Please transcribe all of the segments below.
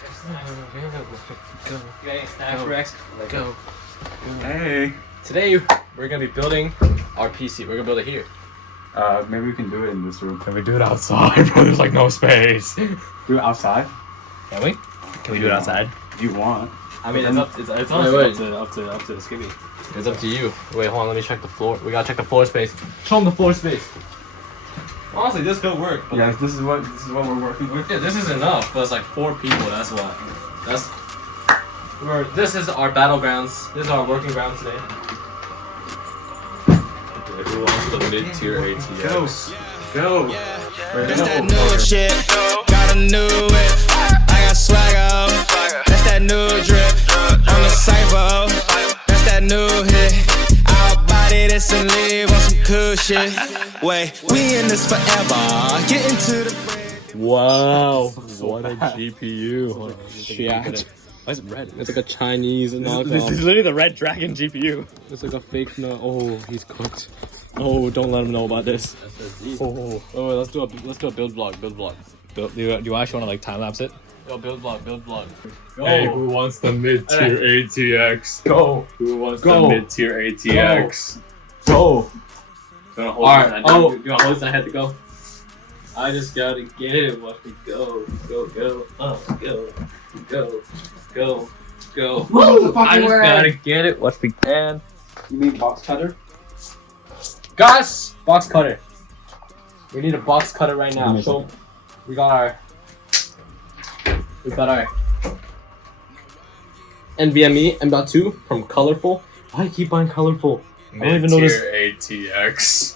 You got any snacks, Rex? Go. Hey. Today we're gonna be building our PC. We're gonna build it here. Maybe we can do it in this room. Can we do it outside, bro? There's like no space. Do it outside? Can we? Can we do it outside? If you want. I mean, it's honestly up to the skibby. It's up to you. Wait, hold on. Let me check the floor. We gotta check the floor space. Show them the floor space. Honestly, this could work. But Yeah, this is what we're working with. yeah, this is enough. But it's like 4 people. That's why. This is our battlegrounds. This is our working ground today. Who wants the mid-tier ATX? Go. That's that new shit, gotta new it. I got swagger, that's that new drip. On the cypher, that's that new hit. I'll body this and leave on some cool shit. Wait, we in this forever, get into the bread. Wow, what a GPU. Shit. Why is it red? It's like a Chinese knockoff. This is literally the Red Dragon GPU. It's like a fake nut. Oh, he's cooked. Oh, don't let him know about this. Oh, let's do a build vlog. Do you actually want to like time lapse it? Yo, build vlog. Hey, who wants the mid-tier ATX? Go. Who wants Go. the mid-tier ATX? Go. Alright. Oh, you want to hold this? I had to go. I just gotta get it. Watch me go. Go. Go. I just gotta get it. Watch me can. You mean box cutter? Guys, box cutter. We need a box cutter right now. So we got our NVMe M.2 from Colorful. Why do I keep buying Colorful? I don't even know this. ATX.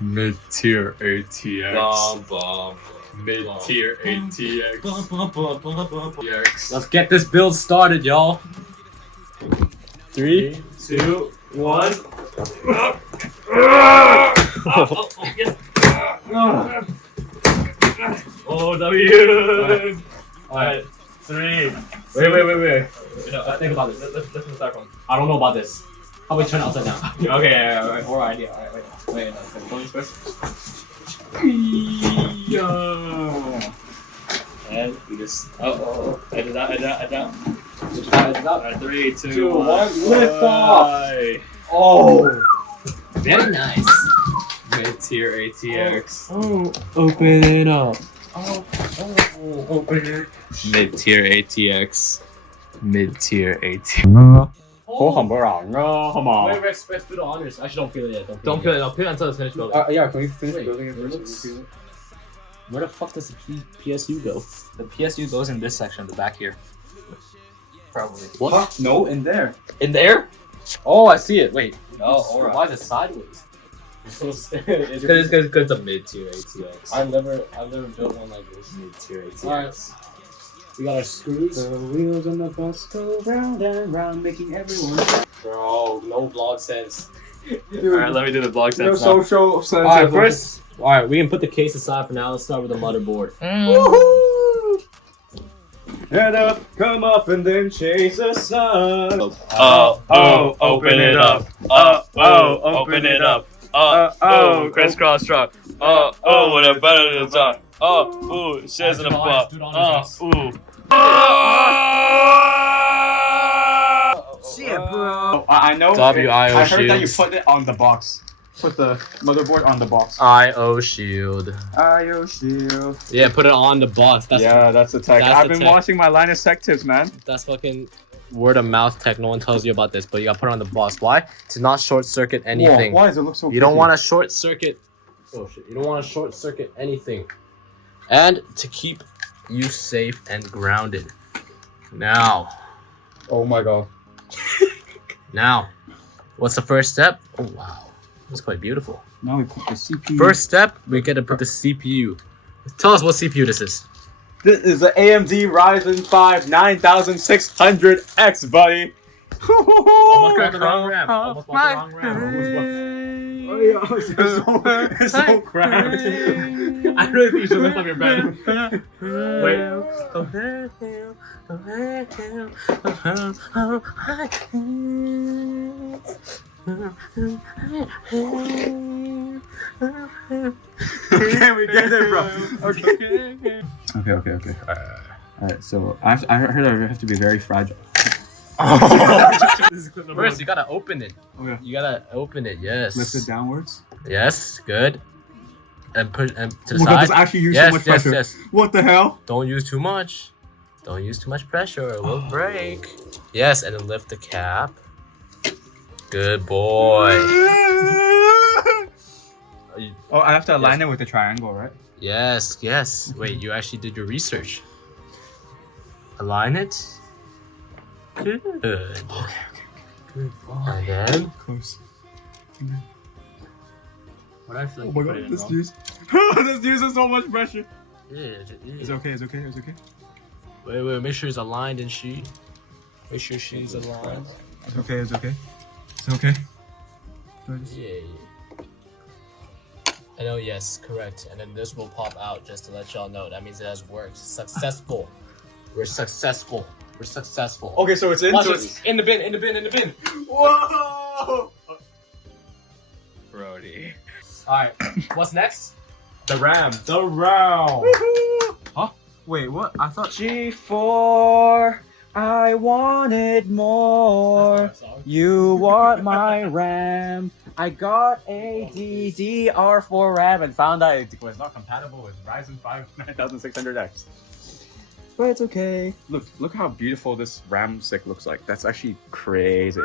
Mid-tier ATX. Mid-tier ATX. Let's get this build started, y'all. 3, 2, 1. Oh, W. Alright. 3. Wait. Think about this. Let's start from. I don't know about this. How about we turn it upside down? Okay, alright. Or idea. Alright, wait. Going first. And we just. Edit out. Edit out. Alright, 3, 2, 1. Lift off. Oh. Very nice. Mid-tier ATX. Oh, open it up. Oh, open it. Mid-tier ATX. Mid-tier ATX. Wait, Rex, do the honors. Actually, don't feel it yet. Don't feel it. I'll peel it until it's finished building. Yeah, can we finish building it Wait, first? where the fuck does the PSU go? The PSU goes in this section, the back here. Probably. What? Huh? No, in there. In there? Oh, I see it. Wait. Oh, alright. Why is it sideways? Because It's a mid-tier ATX. I've never built one like this. Mid-tier ATX. Alright. We got our screws. The wheels on the bus go round and round, making everyone. Bro, no vlog sense. Alright, let me do the blog No sense now. social sense. Alright, first. Alright, we can put the case aside for now. Let's start with the motherboard. Woohoo! Head up, come up, and then chase the sun. Open it up. Open it up. Crisscross truck. What a better design. Shares in the butt. Shit, bro. I know. WIO I heard that you shields. put it on the box. Put the motherboard on the box. IO shield. IO shield. Yeah, put it on the box. That's That's the tech. that's I've the been tech. watching my Linus Tech tips, man. That's fucking word of mouth tech. No one tells you about this, but you gotta put it on the box. Why? To not short circuit anything. Whoa, why does it look so You don't pretty? want to short circuit. Oh shit! You don't want to short circuit anything, and to keep you safe and grounded. Now, Oh my god. what's the first step? Oh wow, that's quite beautiful. Now we put the CPU. First step, we gotta put the CPU. Tell us what CPU this is. This is the AMD Ryzen 5 9600X, buddy. Almost got the wrong RAM. Almost got the wrong RAM. It's so cracked. I really think you should lift up your bed. Wait. Okay, we get it, bro. Okay. Okay. Alright, so I heard I have to be very fragile. First, you gotta open it. Okay. You gotta open it. Yes. Lift it downwards. Yes. Good. And push and to the Oh my side. god, this actually used yes, so much yes, pressure. yes. What the hell? Don't use too much. Don't use too much pressure. It will break. Yes, and then lift the cap. Good boy. Oh, I have to align it with the triangle, right? Yes, yes. Wait, you actually did your research. Align it. Good. Okay. Good boy. And then. Close. What I feel like Oh my god, this uses this uses so much pressure. It's okay. Wait, make sure it's aligned and she. Make sure she's aligned. It's okay. Yeah. I know, yes, correct. And then this will pop out just to let y'all know. That means it has worked. Successful. We're successful. Okay, so it's in. Watch So it. In the bin. Whoa! Brody. Alright, what's next? The RAM. Huh? Wait, what? I thought G4. I wanted more. You want my RAM? I got a DDR4 RAM and found out it was not compatible with Ryzen 5 9600X. But it's okay. Look how beautiful this RAM stick looks like. That's actually crazy.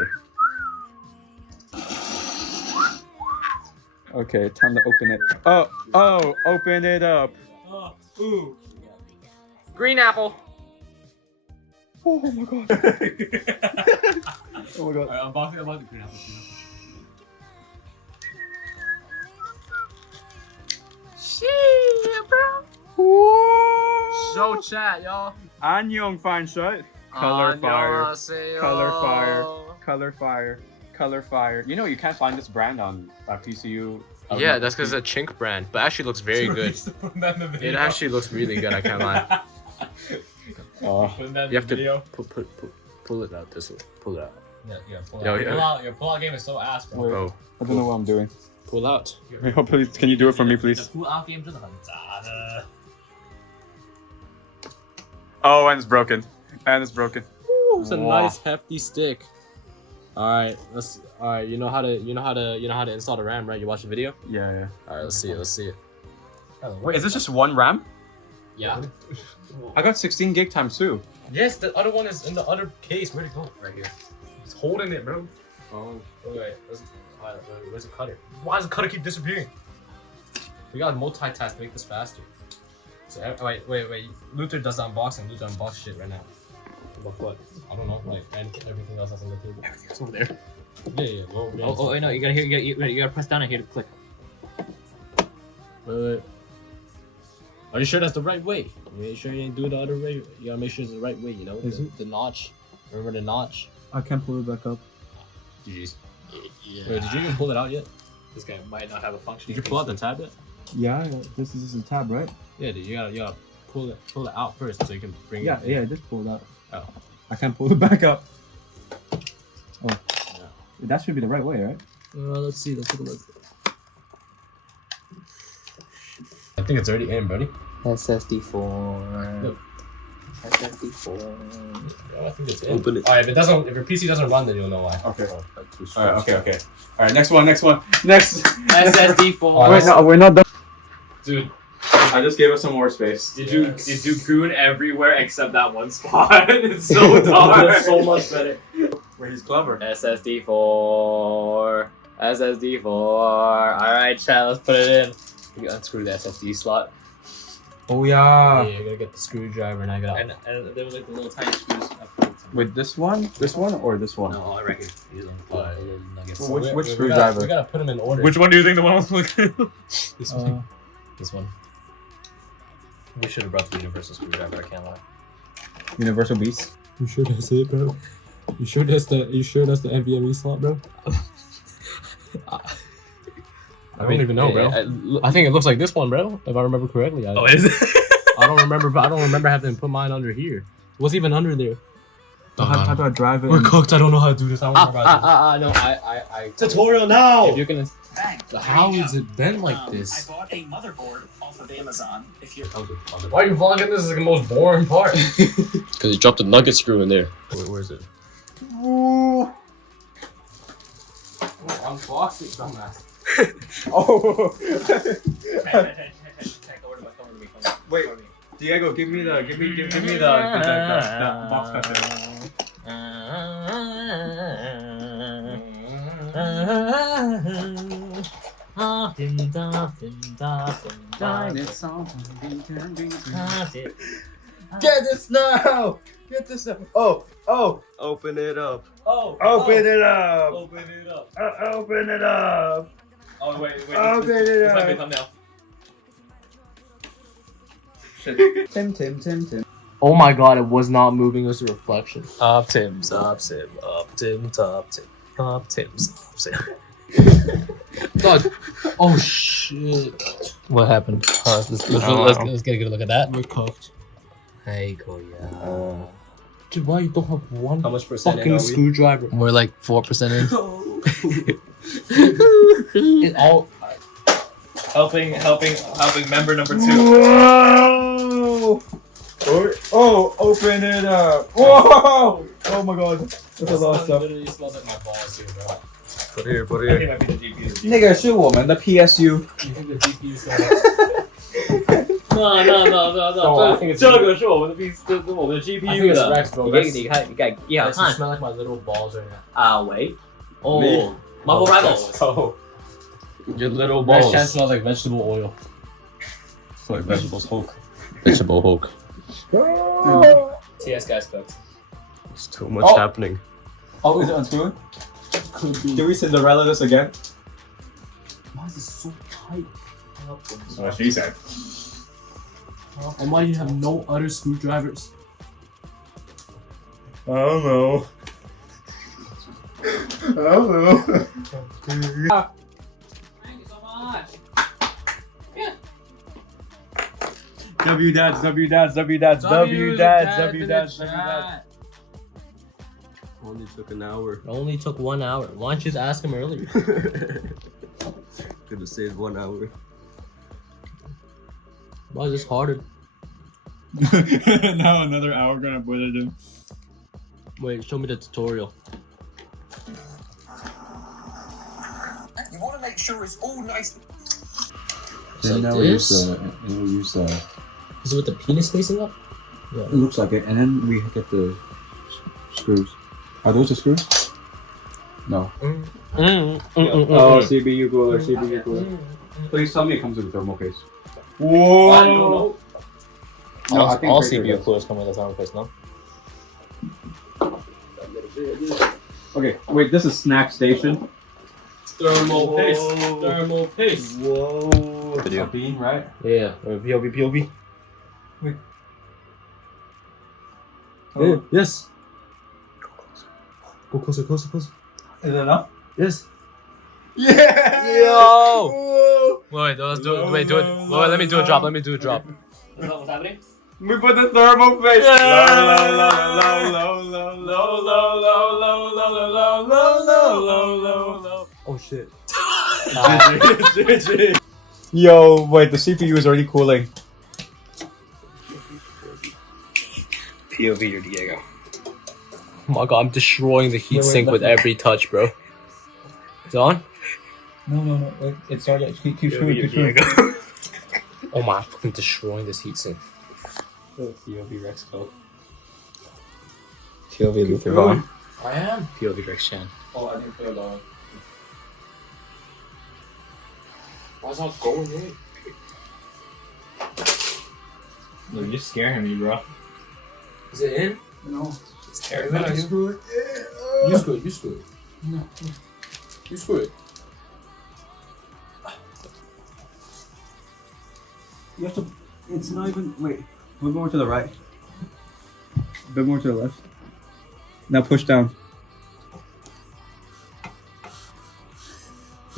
Okay, time to open it. Oh, open it up. Ooh. Green apple. Oh my god. Oh my god. Alright, unbox the green apple. Shit, bro. Show chat, y'all. Annyeong fine shot. Color fire. You know you can't find this brand on PCU. Yeah, that's because it's a Chink brand, but actually looks very good. It actually looks really good. I can't lie. You have to pull it out this way. Pull it out. Yeah, pull Yo, out. yeah. Your pull out game is so ass, bro. Wait, Bro, I don't know what I'm doing. pull out. Wait, oh, please, can you do it for me, please? pull out game 真的很杂的。 Oh, and it's broken. It's a nice hefty stick. All right, you know how to install the RAM, right? You watch the video. Yeah. All right, let's see it. Wait, is this just one RAM? Yeah. I got 16 gig times 2. Yes, the other one is in the other case. Where'd it go? Right here. It's holding it, bro. Oh. Wait. Where's the cutter? Why does the cutter keep disappearing? We gotta multitask to make this faster. So wait. Luther does the unboxing. Luther unbox shit right now. About what? I don't know. Like everything else that's on the table. Everything's over there. Yeah. Oh, wait, no, you gotta press down and here to click. Wait. Are you sure that's the right way? You sure you ain't do it the other way? You gotta make sure it's the right way, you know? Is it? The notch. Remember the notch? I can't pull it back up. GG's. Yeah. Wait, did you even pull it out yet? This guy might not have a function. Did you pull out the tab yet? Yeah, this is a tab, right? Yeah, dude, you gotta pull it out first so you can bring it. Yeah, it just pulled out. Oh. I can't pull it back up. Oh. Yeah. That should be the right way, right? Let's see. Let's take a look. I think it's already in, buddy. SSD4. Look. SSD4. Yeah, I think it's in. Open it. Alright, if your PC doesn't run, then you'll know why. Okay. Alright, okay. Alright, next one. Next. SSD4. Wait, no, we're not done. Dude, I just gave us some more space. Did you goon everywhere except that one spot? It's so dark. that's so much better. Where he's clever. SSD4. Alright, chat, let's put it in. You unscrew the SSD slot. Oh yeah. Yeah, you gotta get the screwdriver and I got. And there was like the little tiny screws. Wait, this one, or this one? No, I reckon these ones. Which screwdriver? We gotta put them in order. Which one do you think the one was looking? This one. This one. We should have brought the universal screwdriver. I can't lie. Universal beast. You sure that's it, bro? You sure that's the NVMe slot, bro? I don't even know, bro. I think it looks like this one, bro. If I remember correctly. Oh, is it? I don't remember having to put mine under here. What's even under there? How do I drive it? We're cooked. I don't know how to do this. I don't remember. No, I. Tutorial now. If you're gonna. How is it been like I this? bought a motherboard off of Amazon. If you're Why are you vlogging? This is the most boring part. Because you dropped a nugget screw in there. Where is it? Ooh. Unbox it, dumbass. Oh. Wait, Diego, give me the box cutter. Get this now! Get this now! Oh! Open it up. Open it up! Open it up. Open it up! Oh wait. Open it This might be a up! thumbnail. Tim. Oh my god, it was not moving. It was a reflection. Up Tim's, up Tim, up Tim, top Tim, up Tim's, up Tim. God. Oh shit. What happened? Let's get a good look at that. We're cooked. There you go, yeah. Dude, why you don't have one How much percent fucking screwdriver? We're like 4% in. It all. Helping member number 2. Whoa! Oh, open it up! Whoa! Oh my god. That's a lot of stuff. Literally smells like my balls here, bro. Put it here, put I it think it here. might be the GPU. 那个是我们的 PSU。 You think the GPU smells like... No. I think it's- 这个是我们的 P， 这是我们的 I think GPU it's 的。 Rex, bro. 你 Rex, 看，一好 Rex, you 看 smell like my little balls right now. 啊，喂， Me? 哦，Marvel Rivals， Oh. Your little Rex balls. chan smells like vegetable oil. It's like vegetables Hulk. Vegetable Hulk. TS guys cooked. It's too much Oh. happening. Oh, is it unscrewing? Could be. Do we Cinderella this again? Why is this so tight? That's what she said. And why do you have no other screwdrivers? I don't know. Thank you so much. W dads. Only took an hour. It only took 1 hour. Why don't you just ask him earlier? Could have saved 1 hour. Why is this harder? Now another hour gonna put it in. Wait, show me the tutorial. You want to make sure it's all nice. It's like Then now this? we use the. Is it with the penis facing up? It looks like it, and then we get the screws. Are those the screws? No. Oh, CPU cooler, CPU cooler. Please tell me it comes with a thermal case. Whoa! I don't know. No, I think all Breaker CPU does. coolers come with a thermal paste, no? Okay, wait, this is snack station. Thermal paste. Whoa. Video. Bean, right? Yeah, POV. Wait. Yeah, yes. Go closer. Is it enough? Yes. Yeah! Yo! Whoa. Wait, let's do it. Wait, do it. Wait, let me do a drop. What's happening? We put the thermal paste. Oh shit. Yo, wait, the CPU is already cooling. POV or Diego. Oh my god, I'm destroying the heatsink with every touch, bro. It's on? No. Wait, it started. Keep screwing. Oh my, I'm fucking destroying this heatsink. POV Rex Coke. POV Luther Vaughn. I am. POV Rex Chan. Oh, I didn't put it on. Why is it not going in? No, you're scaring me, bro. Is it in? No. It's terrifying. You screw it. You screw it. No. You screw it. You have to. It's not even. Wait. A bit more to the right. A bit more to the left. Now push down.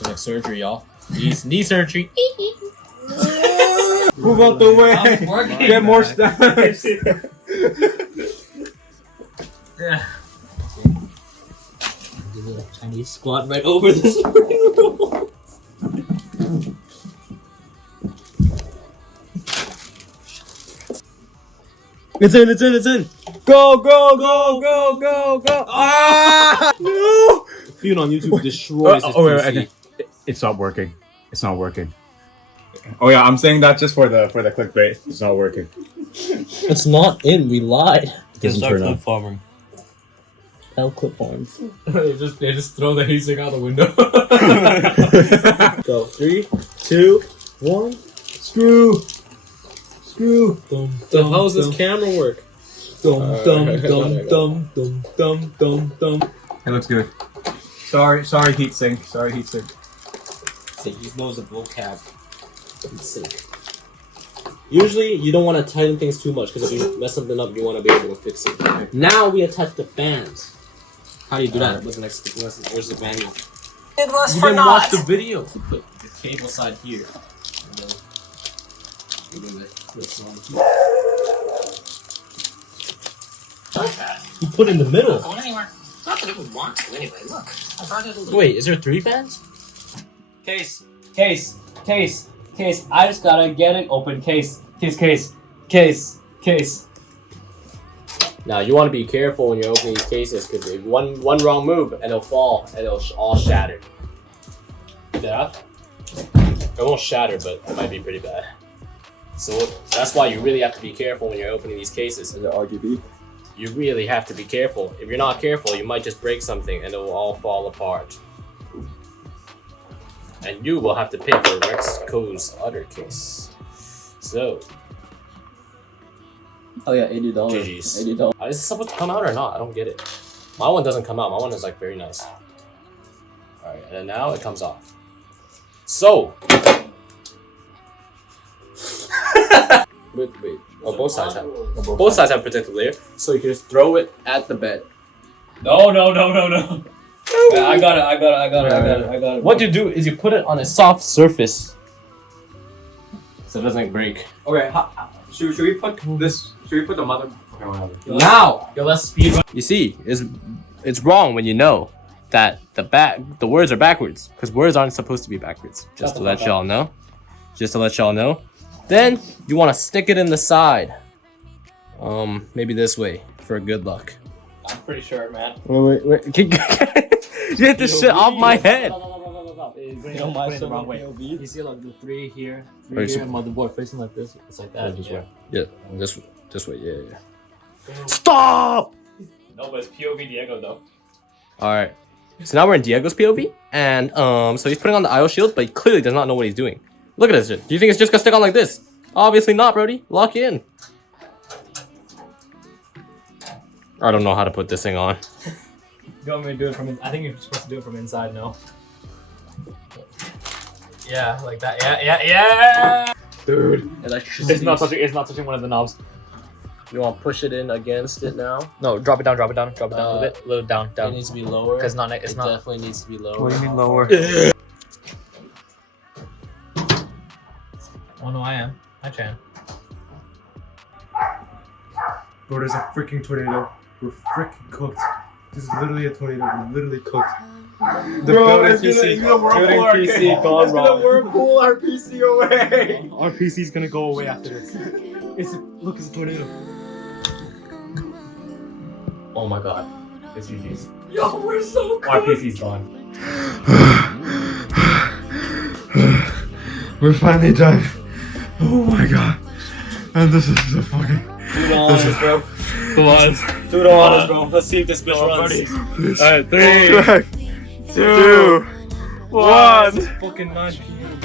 Like surgery, y'all. Knee surgery. Move out the way. I'm working. Get more steps. Do the Chinese squat right over the spring roll. It's in, it's in, it's in. Go, go, go, go, go, go. Ah! No! Feud on YouTube destroys his wait, PC. okay. It's not working. It's not working. Oh yeah, I'm saying that just for the clickbait. It's not working. It's not in, we lied. It doesn't turn on. farming. L clip farms. they just throw the heatsink out the window. Go, 3, 2, 1. Screw. Dum, so how does this camera work? Dum dum dum dum dum dum dum dum. It looks good. Sorry, heatsink. Sorry, heatsink. So he knows the vocab. Heatsink. Usually, you don't want to tighten things too much because if you mess something up, you want to be able to fix it. Now we attach the fans. How do you do that? What's the next? Where's the manual? It was You for didn't naught. watch the video. You put the cable side here. And then this on. You put in the middle. Going anywhere. Not that it would want to anyway. Look, I brought it a little. Wait, is there 3 fans? Case. I just gotta get it open. Case. Now you want to be careful when you're opening these cases because if one wrong move and it'll fall and it'll all shatter. Yeah. It won't shatter, but it might be pretty bad. So that's why you really have to be careful when you're opening these cases. Is it RGB? You really have to be careful. If you're not careful, you might just break something and it will all fall apart. And you will have to pay for Rex Co's other case. So, Oh yeah, $80. GG's. $80. Is this supposed to come out or not? I don't get it. My one doesn't come out. My one is like very nice. Alright, and then now it comes off. So. wait. Oh, both sides have. Both sides have protective layer. So you can just throw it at the bed. No. Yeah, I got it. What you do is you put it on a soft surface. So it doesn't break. Okay, should we put this? Should we put the mother? Okay, whatever. Now! Yo, let's speed run. You see, it's wrong when you know that the words are backwards. Because words aren't supposed to be backwards. Just to let y'all know. Then you want to stick it in the side. Maybe this way for good luck. I'm pretty sure, man. Wait. You hit this shit off my head. Don't put it the wrong way. You see like the 3 here, 3 here, and motherboard facing like this. It's like that. This way. Yeah, this way. Yeah. Stop! No, but it's POV Diego though. Alright. So now we're in Diego's POV. And so he's putting on the IO shield, but he clearly does not know what he's doing. Look at this shit. Do you think it's just gonna stick on like this? Obviously not, Brody. Lock in. I don't know how to put this thing on. You want me to do it from? I think you're supposed to do it from inside. No. Yeah, like that. Yeah. Dude. It's not touching one of the knobs. You want to push it in against it now? No, drop it down a little bit, a little down. It needs to be lower. Because it It definitely needs to be lower. What do you mean lower? Oh no, I am. Hi, Chan. Bro, there's a freaking tornado. We're freaking cooked. This is literally a tornado. We're literally cooked. Bro, it's gonna whirlpool PC gone wrong. whirlpool our PC away. Our PC's gonna go away after this. Look, it's a tornado. Oh my god. It's GG's. Yo, we're so Our PC's gone. We're finally done. Oh my god. And this is the fucking. Dude, honest, bro. Come on. Dude, honest, bro. Let's see if this bitch runs. Alright, 3, 2, 1. It's fucking 9 p.m.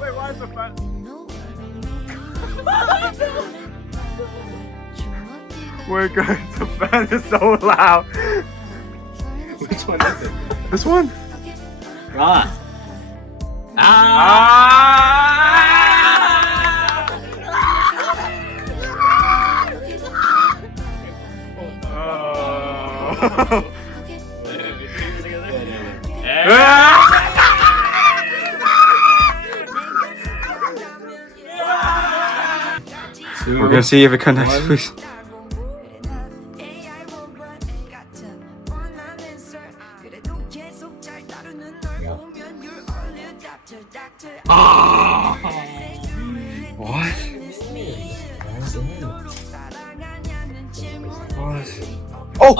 Wait, why is the fan? Wait, guys, the fan is so loud. Which one is it? This one? Ah. Oh. 2. We're gonna see if it connects, please. What? Oh!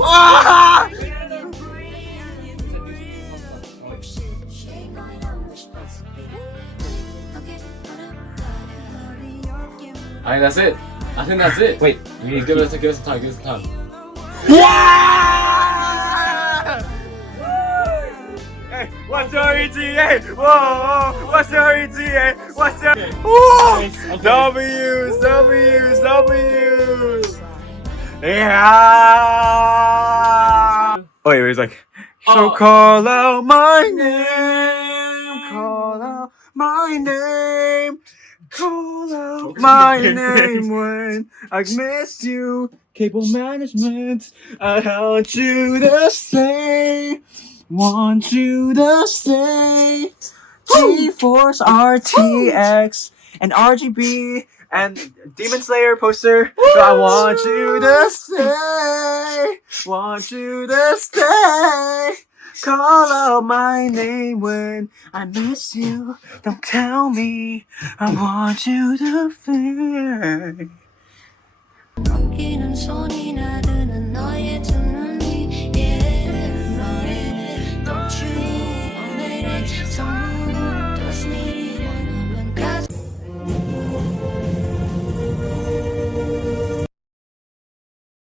Ah! I think that's it. I think that's it. Wait, Give us some time. Give us some time. Hey, what's your ETA? Whoa, what's your ETA? What's your W's, W's, W's. Yeah. Oh wait, he's like, so call out my name, call out my name, call out my name when I miss you. Cable management, I want you to stay. Want you to stay. G-Force, RTX, and RGB, and Demon Slayer poster. I want you to stay. Want you to stay. Call out my name when I miss you. Don't tell me. I want you to stay. 는 손이 나르는